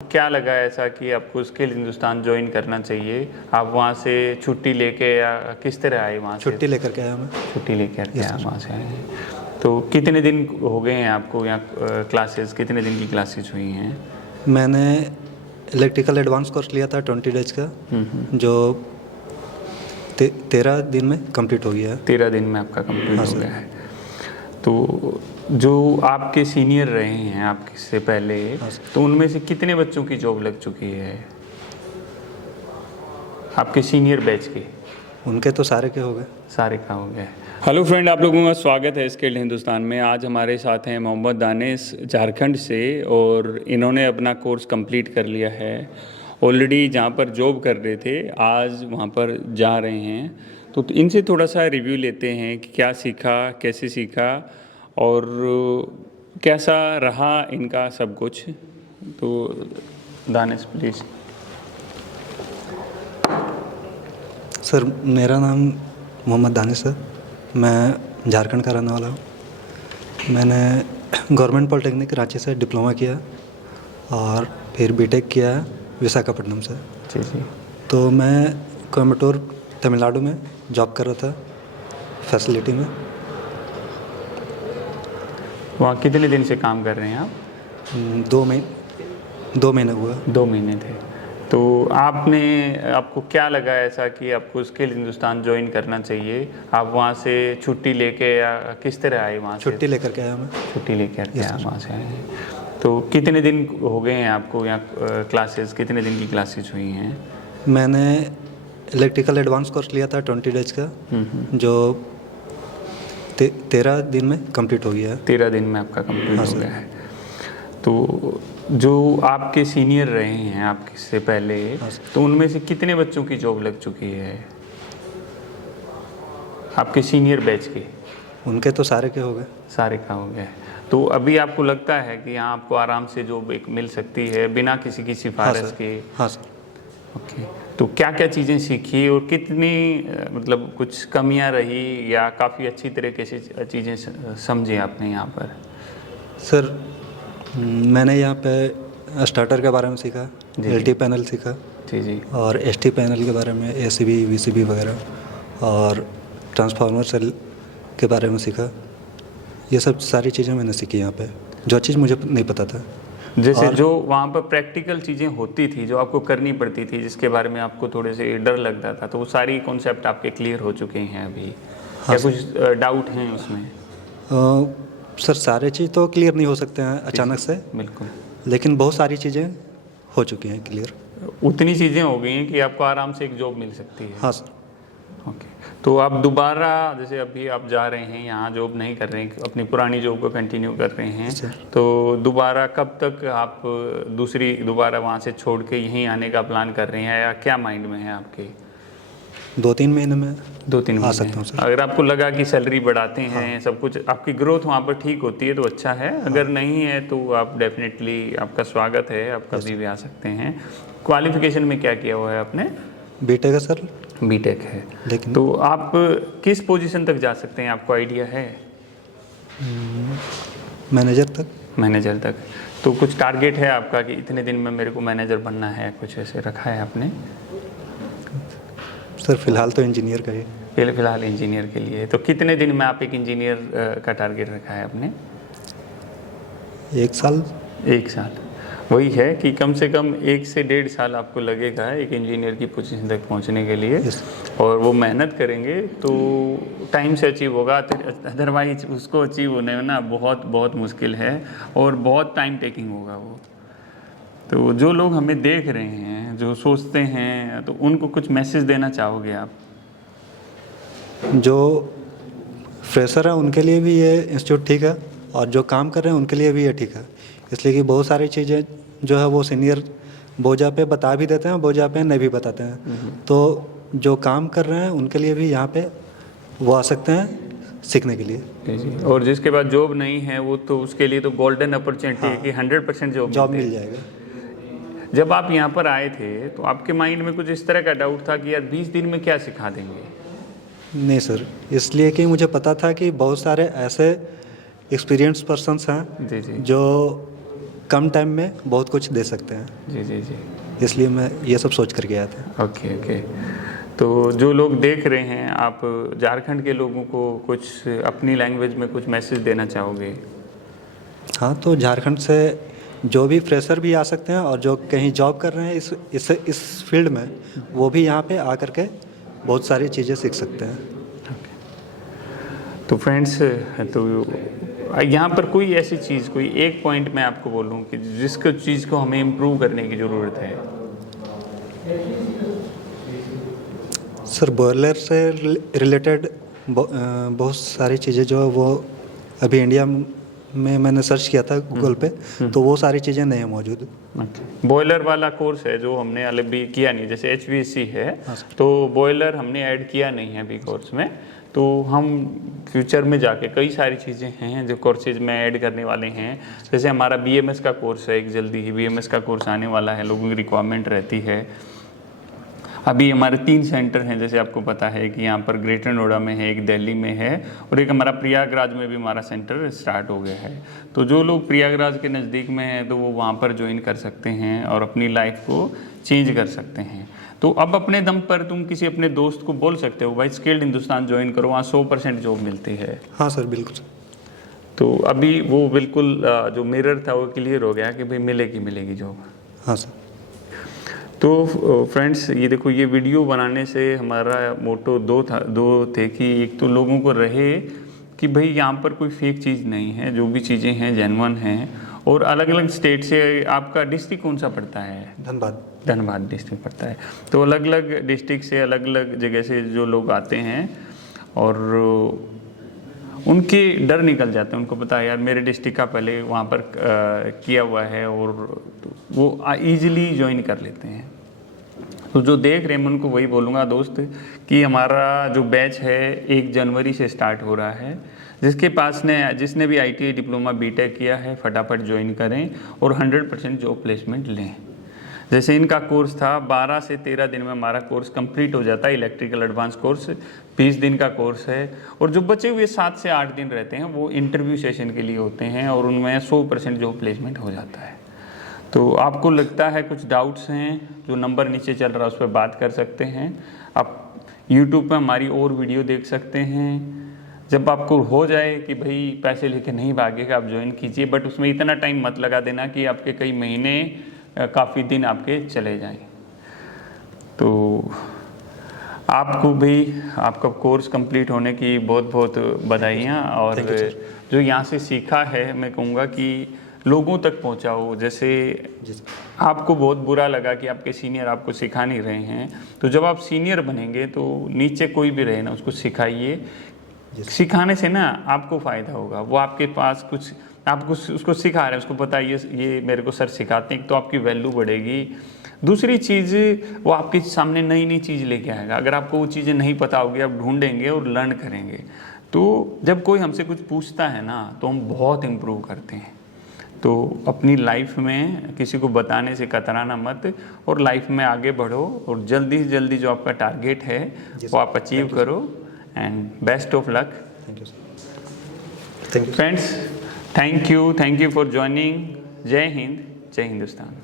क्या लगा ऐसा कि आपको स्किल हिंदुस्तान ज्वाइन करना चाहिए? आप वहाँ से छुट्टी लेके या किस तरह आए वहाँ से? छुट्टी लेकर के आया मैं। छुट्टी लेके यस आए सर। वहाँ से आए हैं। तो कितने दिन हो गए हैं आपको यहाँ क्लासेस, कितने दिन की क्लासेस हुई हैं? मैंने इलेक्ट्रिकल एडवांस कोर्स लिया था 20 डेज का, जो 13 दिन में कंप्लीट हो गया है। 13 दिन में आपका कंप्लीट हाँ हो सर। गया है। तो जो आपके सीनियर रहे हैं आपके से पहले, हाँ सर। तो उनमें से कितने बच्चों की जॉब लग चुकी है आपके सीनियर बैच के? उनके तो सारे के हो गए। सारे का हो गया है। हेलो फ्रेंड, आप लोगों का स्वागत है स्किल्ड हिंदुस्तान में। आज हमारे साथ हैं मोहम्मद दानिश झारखंड से, और इन्होंने अपना कोर्स कंप्लीट कर लिया है ऑलरेडी। जहाँ पर जॉब कर रहे थे आज वहाँ पर जा रहे हैं। तो इनसे थोड़ा सा रिव्यू लेते हैं कि क्या सीखा, कैसे सीखा और कैसा रहा इनका सब कुछ। तो दानिश प्लीज़। सर, मेरा नाम मोहम्मद दानिश है। मैं झारखंड का रहने वाला हूँ। मैंने गवर्नमेंट पॉलिटेक्निक रांची से डिप्लोमा किया और फिर बीटेक किया विशाखापट्टनम से। जी जी। तो मैं कोयम्बटूर तमिलनाडु में जॉब कर रहा था फैसिलिटी में। वहाँ कितने दिन से काम कर रहे हैं आप? 2 महीने हुआ। 2 महीने थे। तो आपको क्या लगा ऐसा कि आपको स्किल हिंदुस्तान ज्वाइन करना चाहिए? आप वहाँ से छुट्टी लेके या किस तरह आए वहाँ से? छुट्टी लेकर के आया मैं। छुट्टी लेके आए यस सर। वहाँ से आए हैं। तो कितने दिन हो गए हैं आपको यहाँ क्लासेस, कितने दिन की क्लासेस हुई हैं? मैंने इलेक्ट्रिकल एडवांस कोर्स लिया था 20 डेज का, जो 13 दिन में कंप्लीट हो गया है। 13 दिन में आपका कंप्लीट हाँ हो सर। गया है। तो जो आपके सीनियर रहे हैं आपके से पहले, हाँ सर। तो उनमें से कितने बच्चों की जॉब लग चुकी है आपके सीनियर बैच के? उनके तो सारे के हो गए। सारे का हो गया है। तो अभी आपको लगता है कि यहाँ आपको आराम से जॉब एक मिल सकती है बिना किसी की हाँ सिफारिश सर। के? हाँ सर। ओके। तो क्या क्या चीज़ें सीखी और कितनी मतलब कुछ कमियाँ रही या काफ़ी अच्छी तरीके से चीज़ें समझी आपने यहाँ पर? सर, मैंने यहाँ पे स्टार्टर के बारे में सीखा, जी। एलटी पैनल सीखा जी जी। और एसटी पैनल के बारे में, एसीबी वीसीबी वगैरह, और ट्रांसफार्मर सेल के बारे में सीखा। ये सब सारी चीज़ें मैंने सीखी यहाँ पे, जो चीज़ मुझे नहीं पता था। जैसे और जो वहाँ पर प्रैक्टिकल चीज़ें होती थी जो आपको करनी पड़ती थी, जिसके बारे में आपको थोड़े से डर लगता था, तो वो सारी कॉन्सेप्ट आपके क्लियर हो चुके हैं अभी? हाँ या कुछ डाउट हैं उसमें? सर, सारे चीज़ तो क्लियर नहीं हो सकते हैं अचानक से, बिल्कुल। लेकिन बहुत सारी चीज़ें हो चुकी हैं क्लियर। उतनी चीज़ें हो गई हैं कि आपको आराम से एक जॉब मिल सकती है। हाँ सर। ओके। तो आप दोबारा, जैसे अभी आप जा रहे हैं यहाँ जॉब नहीं कर रहे हैं, अपनी पुरानी जॉब को कंटिन्यू कर रहे हैं, सर। तो दोबारा कब तक आप दोबारा वहाँ से छोड़ के यहीं आने का प्लान कर रहे हैं या क्या माइंड में है आपके? 2-3 महीने में 2-3 आ सकता हूँ सर। अगर आपको लगा कि सैलरी बढ़ाते हैं, सब कुछ आपकी ग्रोथ वहाँ पर ठीक होती है तो अच्छा है। अगर नहीं है तो आप डेफिनेटली, आपका स्वागत है, आप कभी भी आ सकते हैं। क्वालिफिकेशन में क्या किया हुआ है आपने? बीटेक है सर। बीटेक है। लेकिन तो आप किस पोजीशन तक जा सकते हैं, आपको आइडिया है? मैनेजर तक। मैनेजर तक। तो कुछ टारगेट है आपका कि इतने दिन में मेरे को मैनेजर बनना है, कुछ ऐसे रखा है आपने? सर, फिलहाल तो इंजीनियर का ही। फिलहाल इंजीनियर के लिए। तो कितने दिन में आप एक इंजीनियर का टारगेट रखा है आपने? 1 साल। 1 साल। वही है कि कम से कम 1 से 1.5 साल आपको लगेगा एक इंजीनियर की पोजीशन तक पहुंचने के लिए। यस। और वो मेहनत करेंगे तो टाइम से अचीव होगा, अदरवाइज उसको अचीव होने में ना बहुत बहुत मुश्किल है और बहुत टाइम टेकिंग होगा वो। तो जो लोग हमें देख रहे हैं, जो सोचते हैं, तो उनको कुछ मैसेज देना चाहोगे आप? जो फ्रेशर हैं उनके लिए भी ये इंस्टीट्यूट ठीक है, और जो काम कर रहे हैं उनके लिए भी ये ठीक है, इसलिए कि बहुत सारी चीज़ें जो है वो सीनियर बोझा पे बता भी देते हैं, बोझा पे नहीं भी बताते हैं। तो जो काम कर रहे हैं उनके लिए भी यहाँ पे वो आ सकते हैं सीखने के लिए। जी। और जिसके पास जॉब नहीं है वो तो उसके लिए तो गोल्डन अपॉर्चुनिटी है कि 100% जॉब मिल जाएगा। जब आप यहाँ पर आए थे तो आपके माइंड में कुछ इस तरह का डाउट था कि यार 20 दिन में क्या सिखा देंगे? नहीं सर, इसलिए कि मुझे पता था कि बहुत सारे ऐसे एक्सपीरियंस पर्सन्स हैं जी जी। जो कम टाइम में बहुत कुछ दे सकते हैं, जी जी जी। इसलिए मैं ये सब सोच कर गया था। Okay okay. तो जो लोग देख रहे हैं, आप झारखंड के लोगों को कुछ अपनी लैंग्वेज में कुछ मैसेज देना चाहोगे? हाँ, तो झारखंड से जो भी फ्रेशर भी आ सकते हैं और जो कहीं जॉब कर रहे हैं इस फील्ड में, वो भी यहाँ पे आकर के बहुत सारी चीज़ें सीख सकते हैं। तो फ्रेंड्स, तो यहाँ पर कोई ऐसी चीज़, कोई एक पॉइंट मैं आपको बोलूँ कि जिसको चीज़ को हमें इम्प्रूव करने की ज़रूरत है। सर, बॉयलर से रिलेटेड बहुत सारी चीज़ें जो है वो अभी इंडिया में मैंने सर्च किया था गूगल पे, तो वो सारी चीज़ें नहीं है मौजूद। बॉयलर वाला कोर्स है जो हमने अभी किया नहीं, जैसे HVAC है, तो बॉयलर हमने ऐड किया नहीं है अभी कोर्स में। तो हम फ्यूचर में जाके कई सारी चीज़ें हैं जो कोर्सेज में ऐड करने वाले हैं। जैसे हमारा BMS का कोर्स है, एक जल्दी ही BMS का कोर्स आने वाला है, लोगों की रिक्वायरमेंट रहती है। अभी हमारे 3 सेंटर हैं, जैसे आपको पता है कि यहाँ पर ग्रेटर नोएडा में है, एक दिल्ली में है, और एक हमारा प्रयागराज में भी हमारा सेंटर स्टार्ट हो गया है। तो जो लोग प्रयागराज के नज़दीक में हैं तो वो वहाँ पर ज्वाइन कर सकते हैं और अपनी लाइफ को चेंज कर सकते हैं। तो अब अपने दम पर तुम किसी अपने दोस्त को बोल सकते हो भाई स्किल्ड हिंदुस्तान ज्वाइन करो, वहाँ 100% जॉब मिलती है। हाँ सर, बिल्कुल। तो अभी वो बिल्कुल जो मिरर था वो क्लियर हो गया कि भाई मिलेगी जॉब। हाँ सर। तो फ्रेंड्स, ये देखो, ये वीडियो बनाने से हमारा मोटो दो थे कि एक तो लोगों को रहे कि भाई यहाँ पर कोई फेक चीज़ नहीं है, जो भी चीज़ें हैं जेन्युइन हैं। और अलग अलग स्टेट से, आपका डिस्ट्रिक्ट कौन सा पड़ता है? धनबाद डिस्ट्रिक्ट पड़ता है। तो अलग अलग डिस्ट्रिक्ट से, अलग अलग जगह से जो लोग आते हैं और उनके डर निकल जाते हैं। उनको पता है यार मेरे डिस्ट्रिक्ट का पहले वहाँ पर किया हुआ है, और वो ईजिली ज्वाइन कर लेते हैं। तो जो देख रहे हैं मैं उनको वही बोलूँगा दोस्त कि हमारा जो बैच है 1 जनवरी से स्टार्ट हो रहा है। जिसने भी ITI डिप्लोमा BTech किया है फटाफट ज्वाइन करें और 100% जॉब प्लेसमेंट लें। जैसे इनका कोर्स था 12 से 13 दिन में हमारा कोर्स कंप्लीट हो जाता है। इलेक्ट्रिकल एडवांस कोर्स 20 दिन का कोर्स है, और जो बचे हुए 7 से 8 दिन रहते हैं वो इंटरव्यू सेशन के लिए होते हैं, और उनमें 100% जॉब प्लेसमेंट हो जाता है। तो आपको लगता है कुछ डाउट्स हैं, जो नंबर नीचे चल रहा है उस पर बात कर सकते हैं। आप YouTube पे हमारी और वीडियो देख सकते हैं। जब आपको हो जाए कि भाई पैसे लेके नहीं भागेगा, आप ज्वाइन कीजिए, बट उसमें इतना टाइम मत लगा देना कि आपके कई महीने, काफ़ी दिन आपके चले जाएं। तो आपको भी आपका कोर्स कंप्लीट होने की बहुत बहुत बधाइयाँ, और जो यहाँ से सीखा है मैं कहूँगा कि लोगों तक पहुँचाओ। जैसे आपको बहुत बुरा लगा कि आपके सीनियर आपको सिखा नहीं रहे हैं, तो जब आप सीनियर बनेंगे तो नीचे कोई भी रहे ना, उसको सिखाइए। सिखाने से ना आपको फ़ायदा होगा। वो आपके पास कुछ, आपको उसको सिखा रहे हैं, उसको पता है ये मेरे को सर सिखाते हैं, तो आपकी वैल्यू बढ़ेगी। दूसरी चीज़, वो आपके सामने नई नई चीज़ लेके आएगा। अगर आपको वो चीज़ें नहीं पता होगी, आप ढूंढेंगे और लर्न करेंगे। तो जब कोई हमसे कुछ पूछता है ना, तो हम बहुत इम्प्रूव करते हैं। तो अपनी लाइफ में किसी को बताने से कतराना मत, और लाइफ में आगे बढ़ो, और जल्दी से जल्दी जो आपका टारगेट है वो आप अचीव करो। And best of luck. Thank you friends, thank you for joining. जय हिंद, जय हिंदुस्तान।